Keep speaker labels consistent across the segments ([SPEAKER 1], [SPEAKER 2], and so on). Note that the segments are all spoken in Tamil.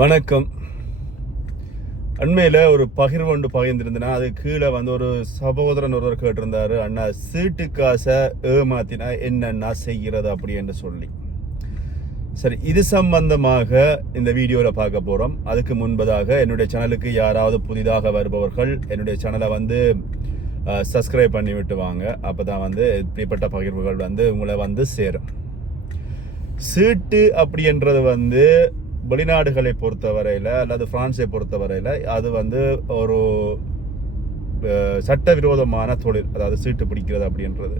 [SPEAKER 1] வணக்கம். அண்மையில் ஒரு பகிர்வு ஒன்று பகிர்ந்திருந்தேன்னா அது கீழே வந்து ஒரு சகோதரன் ஒருவர் கேட்டிருந்தாரு அண்ணா சீட்டு காசை ஏமாத்தினா என்னென்னா செய்கிறது அப்படி என்று சொல்லி. சரி இது சம்பந்தமாக இந்த வீடியோவில் பார்க்க போகிறோம் அதுக்கு முன்பதாக என்னுடைய சேனலுக்கு யாராவது புதிதாக வருபவர்கள் என்னுடைய சேனலை வந்து சப்ஸ்கிரைப் பண்ணி விட்டு வாங்க. அப்போ தான் வந்து இப்படிப்பட்ட பகிர்வுகள் வந்து உங்களை வந்து சேரும். சீட்டு அப்படின்றது வந்து வெளிநாடுகளை பொறுத்தவரையில் அல்லது பிரான்ஸை பொறுத்தவரையில் அது வந்து ஒரு சட்டவிரோதமான தொழில் அதாவது சீட்டு பிடிக்கிறது அப்படின்றது.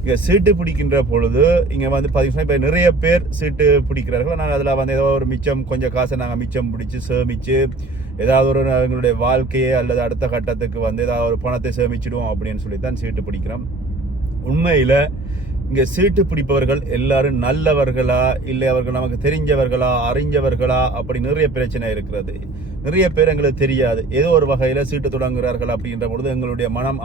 [SPEAKER 1] இங்கே சீட்டு பிடிக்கின்ற பொழுது இங்கே வந்து பார்த்தீங்கன்னா இப்போ நிறைய பேர் சீட்டு பிடிக்கிறார்கள். ஆனால் அதில் வந்து ஏதோ ஒரு மிச்சம் கொஞ்சம் காசை நாங்கள் மிச்சம் பிடிச்சி சேமித்து ஏதாவது ஒரு எங்களுடைய வாழ்க்கையை அல்லது அடுத்த கட்டத்துக்கு வந்து ஏதாவது ஒரு பணத்தை சேமிச்சிடுவோம் அப்படின்னு சொல்லி தான் சீட்டு பிடிக்கிறோம். உண்மையில் இங்கே சீட்டு பிடிப்பவர்கள் எல்லாரும் நல்லவர்களா இல்லை அவர்கள் நமக்கு தெரிஞ்சவர்களா அறிஞ்சவர்களா அப்படி நிறைய பிரச்சனை இருக்கிறது. நிறைய பேர் எங்களுக்கு தெரியாது. ஏதோ ஒரு வகையில் சீட்டு தொடங்குகிறார்கள் அப்படின்ற பொழுது எங்களுடைய மனம்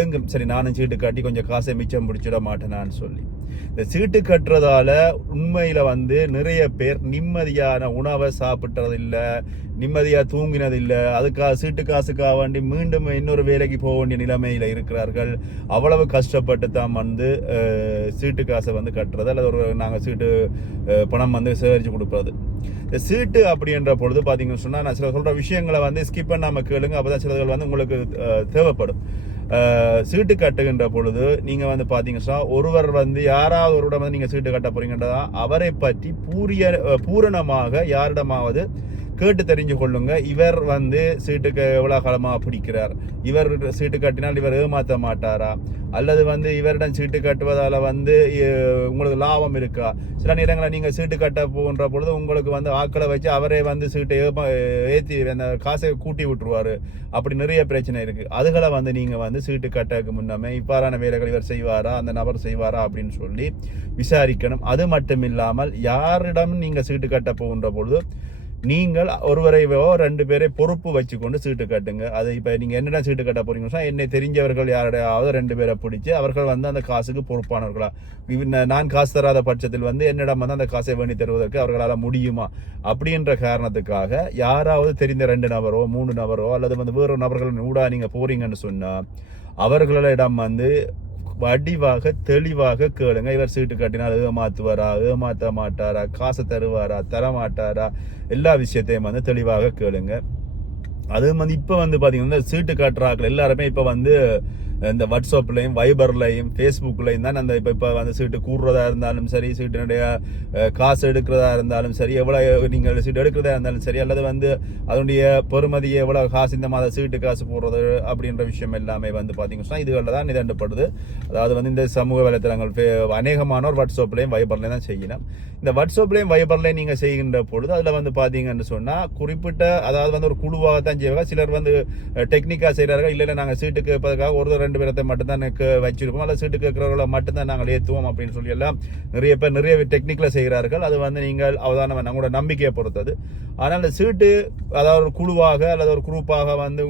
[SPEAKER 1] ஏங்கும். சரி நானும் சீட்டு காட்டி கொஞ்சம் காசை மிச்சம் பிடிச்சிட மாட்டேனான்னு சொல்லி. இந்த சீட்டு கட்டுறதால உண்மையில் வந்து நிறைய பேர் நிம்மதியான உணவை சாப்பிட்றதில்லை நிம்மதியாக தூங்கினதில்லை அதுக்காக சீட்டு காசுக்காக வேண்டி மீண்டும் இன்னொரு வேலைக்கு போக வேண்டிய நிலைமையில் இருக்கிறார்கள். அவ்வளவு கஷ்டப்பட்டு தான் வந்து சீட்டு காசை வந்து கட்டுறது. அல்லது ஒரு நாங்கள் சீட்டு பணம் வந்து சேகரித்து கொடுப்பது. இந்த சீட்டு அப்படின்ற பொழுது பார்த்தீங்கன்னு சொன்னால் நான் சில சொல்கிற விஷயங்களை வந்து ஸ்கிப் பண்ணாமல் கேளுங்க. அப்போ தான் சிலர்கள் வந்து உங்களுக்கு தேவைப்படும். சீட்டு கட்டுகின்ற பொழுது நீங்கள் வந்து பார்த்தீங்கன்னா சார் ஒருவர் வந்து யாராவது ஒருவரிடம் வந்து நீங்கள் சீட்டு கட்ட போறீங்கன்றதா அவரை பற்றி பூரிய பூரணமாக யாரிடமாவது கேட்டு தெரிஞ்சு கொள்ளுங்க இவர் வந்து சீட்டுக்கு எவ்வளோ காலமாக பிடிக்கிறார்? இவர் சீட்டு கட்டினால் இவர் ஏமாற்ற மாட்டாரா? அல்லது வந்து இவரிடம் சீட்டு கட்டுவதால் வந்து உங்களுக்கு லாபம் இருக்கா? சில நேரங்களில் நீங்கள் சீட்டு கட்ட போகின்ற பொழுது உங்களுக்கு வந்து ஆக்களை வச்சு அவரே வந்து சீட்டை ஏமா ஏற்றி அந்த காசை கூட்டி விட்டுருவார். அப்படி நிறைய பிரச்சனை இருக்குது அதுகளை வந்து நீங்கள் வந்து சீட்டு கட்டக்கு முன்னமே இவ்வாறான வேலைகள் இவர் செய்வாரா? அந்த நபர் செய்வாரா? அப்படின்னு சொல்லி விசாரிக்கணும். அது மட்டும் இல்லாமல் யாரிடம் நீங்கள் சீட்டு கட்ட போகின்ற பொழுது நீங்கள் ஒருவரைவோ ரெண்டு பேரை பொறுப்பு வச்சுக்கொண்டு சீட்டு கட்டுங்க. அது இப்போ நீங்கள் என்னென்ன சீட்டு கட்ட போறீங்கன்னு என்னை தெரிஞ்சவர்கள் யாரையாவது ரெண்டு பேரை பிடிச்சி அவர்கள் வந்து அந்த காசுக்கு பொறுப்பானவர்களா? நான் காசு தராத பட்சத்தில் வந்து என்னிடம் வந்து அந்த காசை வேண்டி தருவதற்கு அவர்களால் முடியுமா? அப்படின்ற காரணத்துக்காக யாராவது தெரிந்த ரெண்டு நபரோ மூணு நபரோ அல்லது வந்து வேறு நபர்கள் ஊடா நீங்கள் போறீங்கன்னு சொன்னால் அவர்களிடம் வந்து வடிவாக தெளிவாக கேளுங்க. இவர் சீட்டு கட்டினால் ஏமாத்துவாரா ஏமாத்த மாட்டாரா காசை தருவாரா தரமாட்டாரா? எல்லா விஷயத்தையும் வந்து தெளிவாக கேளுங்க. அது வந்து இப்போ வந்து பார்த்தீங்கன்னா சீட்டு காட்டுறாக்கள் எல்லாருமே இப்போ வந்து இந்த வாட்ஸ்அப்லையும் வைபர்லையும் ஃபேஸ்புக்லையும் தான் அந்த இப்போ இப்போ வந்து சீட்டு கூடுறதா இருந்தாலும் சரி சீட்டினுடைய காசு எடுக்கிறதா இருந்தாலும் சரி எவ்வளோ நீங்கள் சீட்டு எடுக்கிறதா இருந்தாலும் சரி அல்லது வந்து அதனுடைய பெருமதியை எவ்வளோ காசு இந்த மாத சீட்டு காசு போடுறது அப்படின்ற விஷயம் எல்லாமே வந்து பார்த்தீங்கன்னா இதுகளில் தான் நிதண்டப்படுது அதாவது வந்து இந்த சமூக வலைத்தளங்கள் ஃபே- அநேகமானோர் வாட்ஸ்அப்லையும் வைபர்லையும் தான் செய்யணும். இந்த வாட்ஸ்அப்லையும் வைபர்லையும் நீங்கள் செய்கின்ற பொழுது அதில் வந்து பார்த்தீங்கன்னு சொன்னால் குறிப்பிட்ட அதாவது வந்து ஒரு குழுவாக தான் செய்வாங்க சிலர் வந்து டெக்னிக்காக செய்கிறார்கள். இல்லை இல்லை நாங்கள் சீட்டு கேட்பதற்காக ஒரு ரெண்டு பேரத்தை மட்டும்தான் எனக்கு வச்சிருக்கோம் அல்லது சீட்டு கேட்குறவர்களை மட்டும்தான் நாங்கள் ஏற்றுவோம் அப்படின்னு சொல்லி எல்லாம் நிறைய பேர் நிறைய டெக்னிக்கில் செய்கிறார்கள். அது வந்து நீங்கள் அவதானம் நம்மளோட நம்பிக்கையை பொறுத்தது. ஆனால் அந்த சீட்டு அதாவது ஒரு குழுவாக அல்லது ஒரு குரூப்பாக வந்து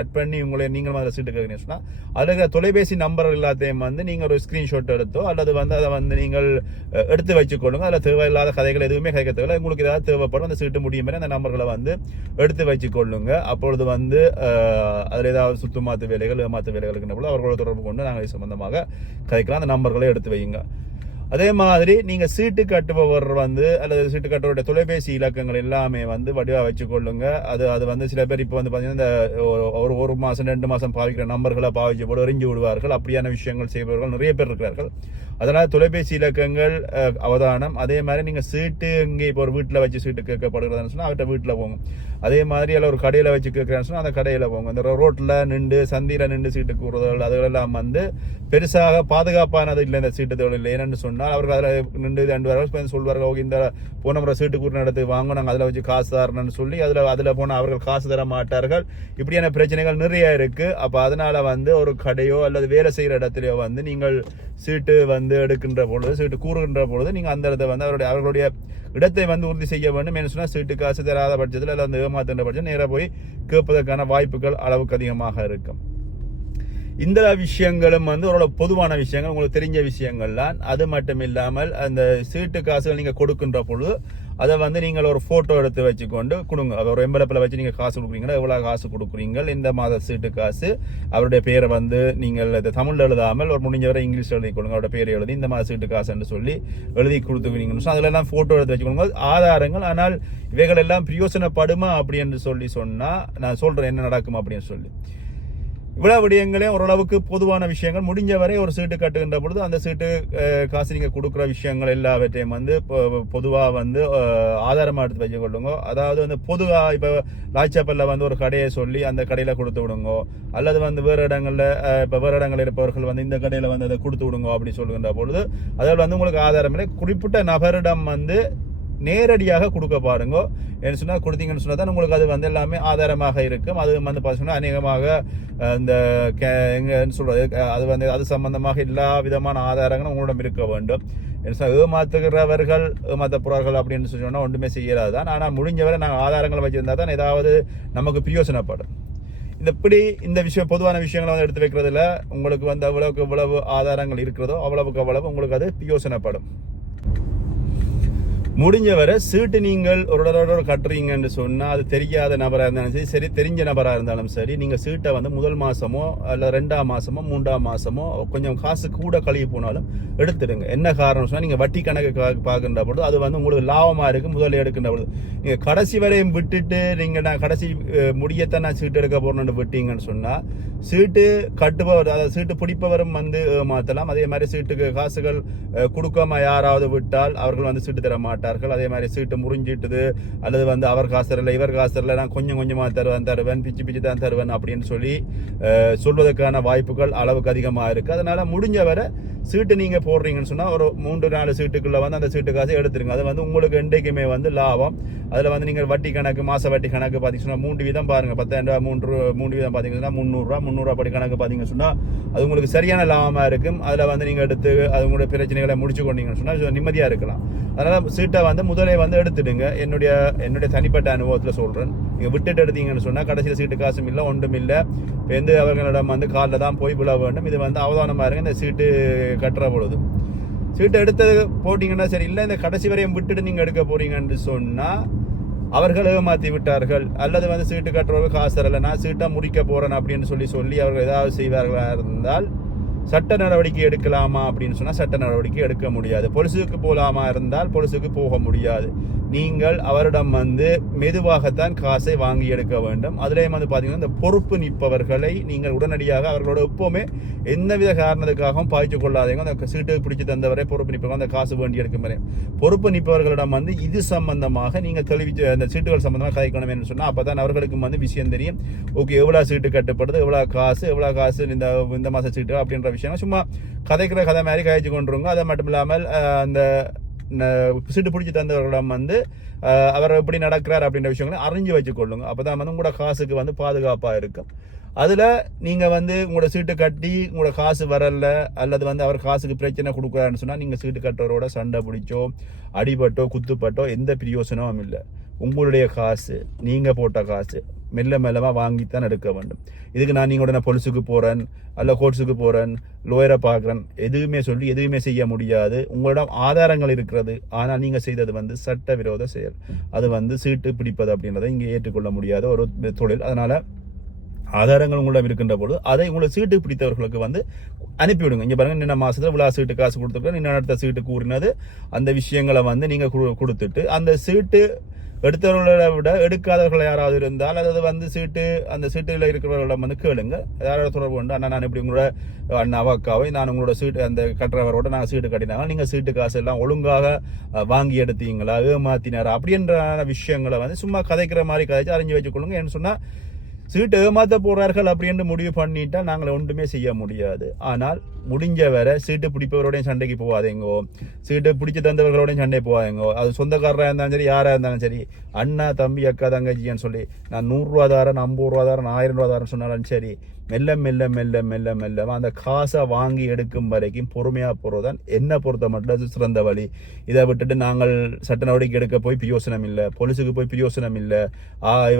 [SPEAKER 1] அட் பண்ணி உங்களை நீங்கள் அதில் சீட்டு கேட்குறீங்க சொன்னால் அதில் தொலைபேசி நம்பர் எல்லாத்தையும் வந்து நீங்கள் ஒரு ஸ்க்ரீன்ஷாட் எடுத்தோ அல்லது வந்து அதை வந்து நீங்கள் எடுத்து வச்சுக்கொள்ளுங்க. அதில் தேவையில்லாத கதைகள் எதுவுமே கதைக்க தேவையில்லை. உங்களுக்கு ஏதாவது தேவைப்படும் அந்த சீட்டு முடியும் அந்த நம்பர்களை வந்து எடுத்து வச்சுக்கொள்ளுங்க. அப்பொழுது வந்து அதில் ஏதாவது சுத்தமாத்து வேலைகள் ஏமாத்து வேலைகள் இருக்கின்ற பொழுது அவர்களோட தொடர்பு கொண்டு நாங்கள் சம்பந்தமாக கதைக்கலாம். அந்த நம்பர்களை எடுத்து வைங்க அதே மாதிரி நீங்கள் சீட்டு கட்டுபவர் வந்து அல்லது சீட்டு கட்டுறவருடைய தொலைபேசி இலக்கங்கள் எல்லாமே வந்து வடிவாக வச்சுக்கொள்ளுங்க அது அது வந்து சில பேர் இப்போ வந்து பார்த்தீங்கன்னா இந்த ஒரு- ஒரு ஒரு ரெண்டு மாதம் பாவிக்கிற நம்பர்களை பாவிச்சு போட்டு எரிஞ்சு விடுவார்கள். அப்படியான விஷயங்கள் செய்பவர்கள் நிறைய பேர் இருக்கிறார்கள். அதனால் தொலைபேசி இலக்கங்கள் அவதானம் அதே மாதிரி நீங்கள் சீட்டு இங்கே இப்போ ஒரு வீட்டில் வச்சு சீட்டு கேட்கப்படுகிறதுன்னு சொன்னால் அவர்கிட்ட வீட்டில் போங்க. அதே மாதிரி எல்லாம் ஒரு கடையில் வச்சு கேட்குறேன்னு சொன்னால் அந்த கடையில் போங்க. இந்த ரோட்டில் நின்று சந்தியில் நின்று சீட்டு கூறுதல் அதுகளெல்லாம் வந்து பெருசாக பாதுகாப்பானது இல்லை இந்த சீட்டு தொழில். ஏன்னு சொன்னால் அவர்கள் அதில் நின்று ரெண்டு வாரம் சொல்வார்கள் ஓகே இந்த போன முறை சீட்டு கூட்டின இடத்துக்கு வாங்க நாங்கள் அதில் வச்சு காசு தரணும்னு சொல்லி அதில் அதில் போனால் அவர்கள் காசு தர மாட்டார்கள். இப்படியான பிரச்சனைகள் நிறைய இருக்குது அப்போ அதனால் வந்து ஒரு கடையோ அல்லது வேலை செய்கிற இடத்துலையோ வந்து நீங்கள் சீட்டு வந்து வந்து எடுக்கின்ற பொழுது சீட்டு கூறுகின்ற பொழுது நீங்கள் அந்த இடத்தை வந்து அவருடைய அவர்களுடைய இடத்தை வந்து உறுதி செய்ய வேண்டும் என்ன சொன்னால் சீட்டு காசு தராத பட்சத்தில் அல்லது அந்த ஏமாத்துகின்ற பட்சம் நேராக போய் கேட்பதற்கான வாய்ப்புகள் அளவுக்கு அதிகமாக இருக்கும். இந்த விஷயங்களும் வந்து ஒரு பொதுவான விஷயங்கள் உங்களுக்கு தெரிஞ்ச விஷயங்கள் தான் அது மட்டும் இல்லாமல் அந்த சீட்டு காசுகள் நீங்கள் கொடுக்கின்ற பொழுது அதை வந்து நீங்கள் ஒரு ஃபோட்டோ எடுத்து வச்சுக்கொண்டு கொடுங்க. அது ஒரு எம்பலப்பில் வச்சு நீங்கள் காசு கொடுக்குறீங்கன்னா எவ்வளோ காசு கொடுக்குறீங்க? இந்த மாத சீட்டு காசு. அவருடைய பேரை வந்து நீங்கள் இதை தமிழில் எழுதாமல் ஒரு முடிஞ்சவரை இங்கிலீஷ் எழுதி கொடுங்க அவருடைய பேரை எழுதி இந்த மாத சீட்டு காசுன்னு சொல்லி எழுதி கொடுத்துக்கிறீங்கன்னு அதில் எல்லாம் ஃபோட்டோ எடுத்து வச்சுக்கொடுங்க ஆதாரங்கள் ஆனால் இவைகள் எல்லாம் பிரயோசனப்படுமா அப்படின்னு சொல்லி சொன்னால் நான் சொல்கிறேன் என்ன நடக்கும் அப்படின்னு சொல்லி. இவ்வளவு விடயங்களே ஓரளவுக்கு பொதுவான விஷயங்கள். முடிஞ்ச வரை ஒரு சீட்டு கட்டுகின்ற பொழுது அந்த சீட்டு காசு நீங்கள் கொடுக்குற விஷயங்கள் எல்லாவற்றையும் வந்து பொதுவாக வந்து ஆதாரமாக எடுத்து வச்சு அதாவது வந்து பொதுவாக இப்போ லாய்ச்சாப்பல்ல வந்து ஒரு கடையை சொல்லி அந்த கடையில் கொடுத்து விடுங்க. அல்லது வந்து வேறு இடங்களில் இப்போ வேறு இடங்களில் இருப்பவர்கள் வந்து இந்த கடையில் வந்து அதை கொடுத்து விடுங்க அப்படி சொல்லுகின்ற பொழுது அதில் வந்து உங்களுக்கு ஆதாரம் இல்லை. குறிப்பிட்ட நபரிடம் வந்து நேரடியாக கொடுக்க பாருங்க. என்ன சொன்னால் கொடுத்தீங்கன்னு சொன்னால் தான் உங்களுக்கு அது வந்து எல்லாமே ஆதாரமாக இருக்கும். அது வந்து பார்த்தீங்கன்னா அநேகமாக இந்த கே எங்கன்னு சொல்றது அது வந்து அது சம்பந்தமாக எல்லா விதமான ஆதாரங்களும் உங்களிடம் இருக்க வேண்டும். என்ன ஏமாத்துகிறவர்கள் ஏமாத்தப்படுறார்கள் அப்படின்னு சொன்னால் ஒன்றுமே செய்யலாது தான். ஆனால் முடிஞ்சவரை நாங்கள் ஆதாரங்களை வச்சிருந்தா தான் ஏதாவது நமக்கு பிரயோசனப்படும். இந்த இப்படி இந்த விஷயம் பொதுவான விஷயங்களை வந்து எடுத்து வைக்கிறதுல உங்களுக்கு வந்து அவ்வளவுக்கு எவ்வளவு ஆதாரங்கள் இருக்கிறதோ அவ்வளவுக்கு அவ்வளவு உங்களுக்கு அது பிரயோசனப்படும். முடிஞ்ச வரை சீட்டு நீங்கள் ஒரு தடவை கட்டுறீங்கன்னு சொன்னால் அது தெரியாத நபராக இருந்தாலும் சரி சரி தெரிஞ்ச நபராக இருந்தாலும் சரி நீங்கள் சீட்டை வந்து முதல் மாதமோ அல்ல ரெண்டாம் மாதமோ மூன்றாம் மாதமோ கொஞ்சம் காசு கூட கழுவி போனாலும் எடுத்துடுங்க. என்ன காரணம் சொன்னால் நீங்கள் வட்டி கணக்கு பார்க்குற பொழுது அது வந்து உங்களுக்கு லாபமாக இருக்குது முதல் எடுக்கின்ற பொழுது. நீங்கள் கடைசி வரையும் விட்டுட்டு நீங்கள் நான் கடைசி முடியத்தான் நான் சீட்டு எடுக்க போறேன்னு விட்டீங்கன்னு சொன்னால் சீட்டு கட்டுபவர் அதாவது சீட்டு பிடிப்பவரும் வந்து மாற்றலாம் அதே மாதிரி சீட்டுக்கு காசுகள் கொடுக்காம யாராவது விட்டால் அவர்கள் வந்து சீட்டு தர மாட்டார்கள். அதே மாதிரி சீட்டு முறிஞ்சிட்டுது. அல்லது வந்து அவர் காசரில் இவர் காசரில் நான் கொஞ்சம் கொஞ்சமாக தருவேன் தருவேன் பிச்சு பிச்சு தான் தருவேன் அப்படின்னு சொல்லி சொல்வதற்கான வாய்ப்புகள் அளவுக்கு அதிகமாக இருக்குது அதனால் முடிஞ்ச வரை சீட்டு நீங்கள் போடுறீங்கன்னு சொன்னால் ஒரு மூன்று நாலு சீட்டுக்குள்ளே வந்து அந்த சீட்டு காசை எடுத்துருங்க. அது வந்து உங்களுக்கு என்றைக்குமே வந்து லாபம். அதில் வந்து நீங்கள் வட்டி கணக்கு மாத வட்டி கணக்கு பார்த்தீங்கன்னா மூன்று வீதம் பாருங்கள் பத்தாயிரம் ரூபா மூன்று மூன்று வீதம் பார்த்தீங்கன்னா முந்நூறுரூவா முந்நூறுரூவா படி கணக்கு பார்த்தீங்கன்னு சொன்னால் அது உங்களுக்கு சரியான லாபமாக இருக்கும். அதில் வந்து நீங்கள் எடுத்து அது உங்களுடைய பிரச்சனைகளை முடிச்சு கொண்டீங்கன்னு சொன்னால் நிம்மதியாக இருக்கலாம். அதனால் சீட்டை வந்து முதலே வந்து எடுத்துடுங்க. என்னுடைய என்னுடைய தனிப்பட்ட அனுபவத்தில் சொல்கிறேன் நீங்கள் விட்டுட்டு எடுத்தீங்கன்னு சொன்னால் கடைசியில் சீட்டு காசும் இல்லை ஒன்றும் இல்லை. இப்போ எந்த அவர்களிடம் வந்து காலில் தான் போய் விழ வேண்டும். இது வந்து அவதானமாக இருங்க. இந்த சீட்டு கட்டுற பொழுது சீட்டை எடுத்து போட்டிங்கன்னா சரி இல்லை இந்த கடைசி வரையும் விட்டுட்டு நீங்கள் எடுக்க போறீங்கன்னு சொன்னால் அவர்கள் ஏமாற்றி விட்டார்கள். அல்லது வந்து சீட்டு கட்டுறவர்கள் காசு தரல நான் சீட்டை முடிக்க போகிறேன் அப்படின்னு சொல்லி சொல்லி அவர்கள் ஏதாவது செய்வார்களாக இருந்தால் சட்ட நடவடிக்கை எடுக்கலாமா அப்படின்னு சொன்னால் சட்ட நடவடிக்கை எடுக்க முடியாது. பொலிசுக்கு போகலாமா இருந்தால் பொலிசுக்கு போக முடியாது. நீங்கள் அவரிடம் வந்து மெதுவாகத்தான் காசை வாங்கி எடுக்க வேண்டும். அதுலேயும் வந்து பார்த்தீங்கன்னா இந்த பொறுப்பு நிற்பவர்களை நீங்கள் உடனடியாக அவர்களோட எப்போவுமே எந்தவித காரணத்துக்காகவும் பாய்ச்சி கொள்ளாதீங்க. அந்த சீட்டு பிடிச்சி தந்தவரை பொறுப்பு நிற்பவங்க அந்த காசு வேண்டி எடுக்கும் வரை. பொறுப்பு நிற்பவர்களிடம் வந்து இது சம்பந்தமாக நீங்கள் தெளிவிச்சு அந்த சீட்டுகள் சம்பந்தமாக கதைக்கணும் சொன்னால் அப்போ தான் அவர்களுக்கும் வந்து விஷயம் தெரியும். ஓகே எவ்வளோ சீட்டு கட்டுப்படுது எவ்வளோ காசு எவ்வளோ காசு இந்த இந்த மாத சீட்டு அப்படின்ற விஷயம் சும்மா கதைக்கிற கதை மாதிரி கழிச்சு கொண்டுருங்க அது மட்டும் இல்லாமல் அந்த சீட்டு பிடிச்சி தந்தவர்களிடம் வந்து அவர் எப்படி நடக்கிறார் அப்படின்ற விஷயங்களை அறிஞ்சு வச்சுக்கொள்ளுங்க அப்போ தான் வந்து உங்களோட காசுக்கு வந்து பாதுகாப்பாக இருக்கும். அதில் நீங்கள் வந்து உங்களோட சீட்டு கட்டி உங்களோட காசு வரல அல்லது வந்து அவர் காசுக்கு பிரச்சனை கொடுக்குறாருன்னு சொன்னால் நீங்கள் சீட்டு கட்டுறவரோட சண்டை பிடிச்சோ அடிபட்டோ குத்துப்பட்டோ எந்த பிரயோசனமும் இல்லை. உங்களுடைய காசு நீங்கள் போட்ட காசு மெல்ல மெல்லமாக வாங்கித்தான் எடுக்க வேண்டும். இதுக்கு நான் நீங்கள் உடனே பொலிசுக்கு போகிறேன் அல்ல கோர்ட்ஸுக்கு போகிறேன் லோயரை பார்க்குறேன் எதுவுமே சொல்லி எதுவுமே செய்ய முடியாது. உங்களிடம் ஆதாரங்கள் இருக்கிறது. ஆனால் நீங்கள் செய்தது வந்து சட்டவிரோத செயல். அது வந்து சீட்டு பிடிப்பது அப்படின்றத இங்கே ஏற்றுக்கொள்ள முடியாத ஒரு தொழில். அதனால் ஆதாரங்கள் உங்களிடம் இருக்கின்ற பொழுது அதை உங்களை சீட்டு பிடித்தவர்களுக்கு வந்து அனுப்பிவிடுங்க. இங்கே பாருங்கள் நின்ன மாதத்தில் விழா சீட்டு காசு கொடுத்துருக்கோம். நின்ன அடுத்த சீட்டு கூறினது. அந்த விஷயங்களை வந்து நீங்கள் கொடுத்துட்டு அந்த சீட்டு எடுத்தவர்களை விட எடுக்காதவர்கள் யாராவது இருந்தால் அதாவது வந்து சீட்டு அந்த சீட்டில் இருக்கிறவர்களிடம் வந்து கேளுங்க யாரோட தொடர்பு உண்டு? அண்ணா நான் இப்படி உங்களோட அண்ணாவோ அக்காவை நான் உங்களோட சீட்டு அந்த கட்டுறவரோட நான் சீட்டு கட்டினாங்க. நீங்கள் சீட்டு காசு எல்லாம் ஒழுங்காக வாங்கி எடுத்தீங்களா? ஏமாத்தினாரா? அப்படின்ற விஷயங்களை வந்து சும்மா கதைக்கிற மாதிரி கதைச்சு அறிஞ்சு வச்சுக்கொள்ளுங்க ஏன்னு சொன்னால் சீட்டு ஏமாற்ற போகிறார்கள் அப்படின்னு முடிவு பண்ணிட்டா நாங்கள் ஒன்றுமே செய்ய முடியாது. ஆனால் முடிஞ்ச வரை சீட்டு பிடிப்பவரோடையும் சண்டைக்கு போகாதீங்கோ சீட்டு பிடிச்சி தந்தவர்களோடையும் சண்டை போகாதேங்கோ அது சொந்தக்காரராக இருந்தாலும் சரி யாராக இருந்தாலும் சரி அண்ணா தம்பி அக்கா தங்கச்சின்னு சொல்லி நான் நூறுரூவா தாரன் ஐம்பது ரூபா தாரன் ஆயிரம் ரூபா தாரன் சொன்னாலும் சரி மெல்ல மெல்ல மெல்ல மெல்ல மெல்ல அந்த காசை வாங்கி எடுக்கும் வரைக்கும் பொறுமையாக போகிறதான் என்ன பொறுத்த மட்டும் அது சிறந்த வழி. இதை விட்டுட்டு நாங்கள் சட்ட நடவடிக்கை எடுக்க போய் பிரயோசனம் இல்லை. போலீஸுக்கு போய் பிரயோசனம் இல்லை.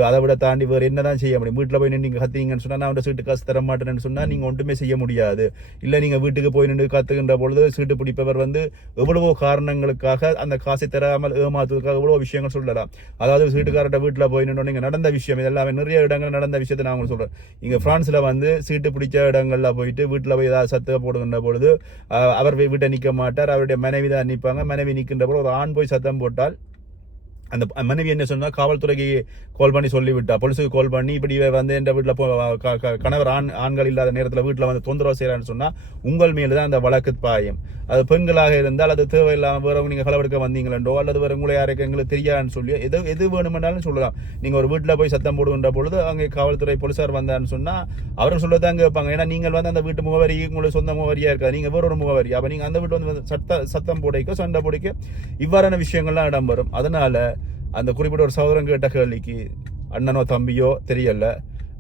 [SPEAKER 1] அதை விட தாண்டி வேறு என்னதான் செய்ய முடியும்? வீட்டில் போய் நின்று நீங்கள் கத்துறீங்கன்னு சொன்னால் நான் அவன் சீட்டு காசு தர மாட்டேன்னு சொன்னால் நீங்கள் ஒன்றுமே செய்ய முடியாது. இல்லை நீங்கள் வீட்டுக்கு போய் நின்று கத்துக்கின்ற பொழுது சீட்டு பிடிப்பவர் வந்து எவ்வளவோ காரணங்களுக்காக அந்த காசை தராமல் ஏமாத்துவதற்காக எவ்வளோ விஷயங்கள் சொல்லலாம். அதாவது வீட்டுக்காரர்கிட்ட வீட்டில் போய் நின்று நீங்கள் நடந்த விஷயம் இதெல்லாமே நிறைய இடங்கள் நடந்த விஷயத்தை நான் உங்களுக்கு சொல்கிறேன் இங்கே ஃப்ரான்ஸில் வந்து சீட்டு பிடிச்ச இடங்களில் போயிட்டு வீட்டில் போய் ஏதாவது சத்து போடுகின்ற பொழுது அவர் போய் வீட்டை நிற்க மாட்டார். அவருடைய மனைவி தான் நிற்பாங்க மனைவி நிற்கின்ற பொழுது ஒரு ஆண் போய் சத்தம் போட்டால் அந்த மனைவி என்ன சொன்னால் காவல்துறைக்கு கால் பண்ணி சொல்லிவிட்டா. போலீஸுக்கு கால் பண்ணி இப்படி வந்து என்ற வீட்டில் போ க- க- கணவர் ஆண் ஆண்கள் இல்லாத நேரத்தில் வீட்டில் வந்து தொந்தரவு செய்கிறான்னு சொன்னால் உங்கள் மேலே தான் அந்த வழக்கு பாயும். அது பெண்களாக இருந்தால் அது தேவையில்லாமல் வேறவங்க நீங்கள் களவெடுக்க வந்தீங்களோ அல்லது வேறு உங்களை யாருக்கு எங்களுக்கு தெரியாதுன்னு சொல்லி எது எது வேணுமென்னாலும் சொல்லலாம். நீங்கள் ஒரு வீட்டில் போய் சத்தம் போடுகின்ற பொழுது அங்கே காவல்துறை போலீஸார் வந்தான்னு சொன்னா அவர்கள் சொல்லத்தான் கேட்பாங்க ஏன்னா நீங்கள் வந்து அந்த வீட்டு முகவரி உங்களுக்கு சொந்த முகவரியாக இருக்காது. நீங்கள் வேற ஒரு முகவரி. அப்போ நீங்கள் அந்த வீட்டு வந்து சத்த சத்தம் போடைக்கோ சண்டை போடைக்கோ இவ்வாறான விஷயங்கள்லாம் இடம்பெறும். அதனால் அந்த குறிப்பிட்ட ஒரு சகோதரன் கேட்ட கேள்விக்கு அண்ணனோ தம்பியோ தெரியல.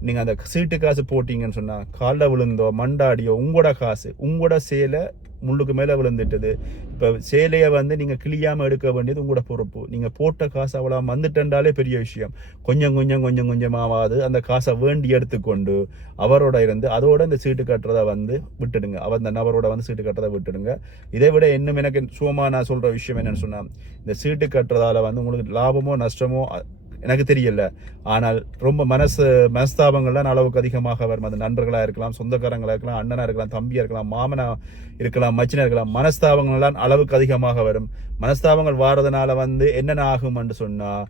[SPEAKER 1] நீங்கள் அந்த சீட்டு காசு போட்டிங்கன்னு சொன்னால் காலில் விழுந்தோ மண்டாடியோ உங்களோட காசு உங்களோட சேலை முள்ளுக்கு மேலே விழுந்துட்டது. இப்போ சேலையை வந்து நீங்கள் கிளியாமல் எடுக்க வேண்டியது உங்களோட பொறுப்பு. நீங்கள் போட்ட காசு அவ்வளோ வந்துட்டேன்டாலே பெரிய விஷயம். கொஞ்சம் கொஞ்சம் கொஞ்சம் கொஞ்சமாவது அந்த காசை வேண்டி எடுத்துக்கொண்டு அவரோட இருந்து அதோட இந்த சீட்டு கட்டுறதை வந்து விட்டுடுங்க. அவர் அந்த நபரோட வந்து சீட்டு கட்டுறதை விட்டுடுங்க. இதை விட இன்னும் எனக்கு சுகமாக நான் சொல்கிற விஷயம் என்னென்னு சொன்னால் இந்த சீட்டு கட்டுறதால வந்து உங்களுக்கு லாபமோ நஷ்டமோ எனக்கு தெரியல. ஆனால் ரொம்ப மனசு மனஸ்தாபங்கள்லாம் அளவுக்கு அதிகமாக வரும். அது நண்பர்களாக இருக்கலாம் சொந்தக்காரங்களாக இருக்கலாம் அண்ணனாக இருக்கலாம் தம்பியாக இருக்கலாம் மாமனா இருக்கலாம் மச்சினா இருக்கலாம். மனஸ்தாபங்கள்லாம் அளவுக்கு அதிகமாக வரும். மனஸ்தாபங்கள் வாரதுனால வந்து என்னென்ன ஆகும்னு என்று சொன்னால்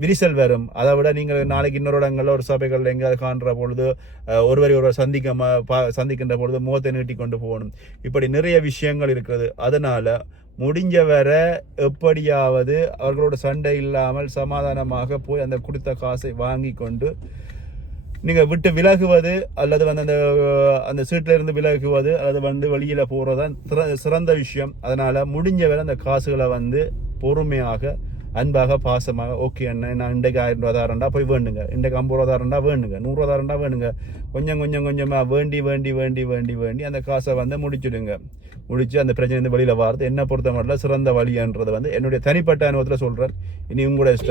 [SPEAKER 1] விரிசல் வரும். அதை விட நீங்கள் நாளைக்கு இன்னொரு இடங்கள்ல ஒரு சபைகள் எங்கேயாவது காண்ற பொழுது ஒருவரை ஒருவர் சந்திக்க பா- சந்திக்கின்ற பொழுது முகத்தை நீட்டி கொண்டு போகணும். இப்படி நிறைய விஷயங்கள் இருக்கிறது. அதனால முடிஞ்ச வரை எப்படியாவது அவர்களோட சண்டை இல்லாமல் சமாதானமாக போய் அந்த கொடுத்த காசை வாங்கி கொண்டு நீங்கள் விட்டு விலகுவது அல்லது வந்து அந்த அந்த சீட்டிலிருந்து இருந்து விலகுவது அல்லது வந்து வெளியில் போறதுதான் சிற- சிறந்த விஷயம். அதனால் முடிஞ்ச வரை அந்த காசுகளை வந்து பொறுமையாக அன்பாக பாசமாக ஓகே அண்ணன் நான் இன்றைக்கு ஆயிரம் ரூபா இருந்தால் போய் வேண்டுங்க. இன்றைக்கு ஐம்பது ரூபா தாரண்டா வேணுங்க. நூறுரூவா தாரண்டா வேணுங்க. கொஞ்சம் கொஞ்சம் கொஞ்சமாக வேண்டி வேண்டி வேண்டி வேண்டி வேண்டி அந்த காசை வந்து முடிச்சுடுங்க. முடித்து அந்த பிரச்சனை வெளியில வாரது. என்ன பொறுத்த மட்டும் சிறந்த வழின்றதை வந்து என்னுடைய தனிப்பட்ட அனுபவத்தில் சொல்கிறேன் இனி உங்களோட இஷ்டம்.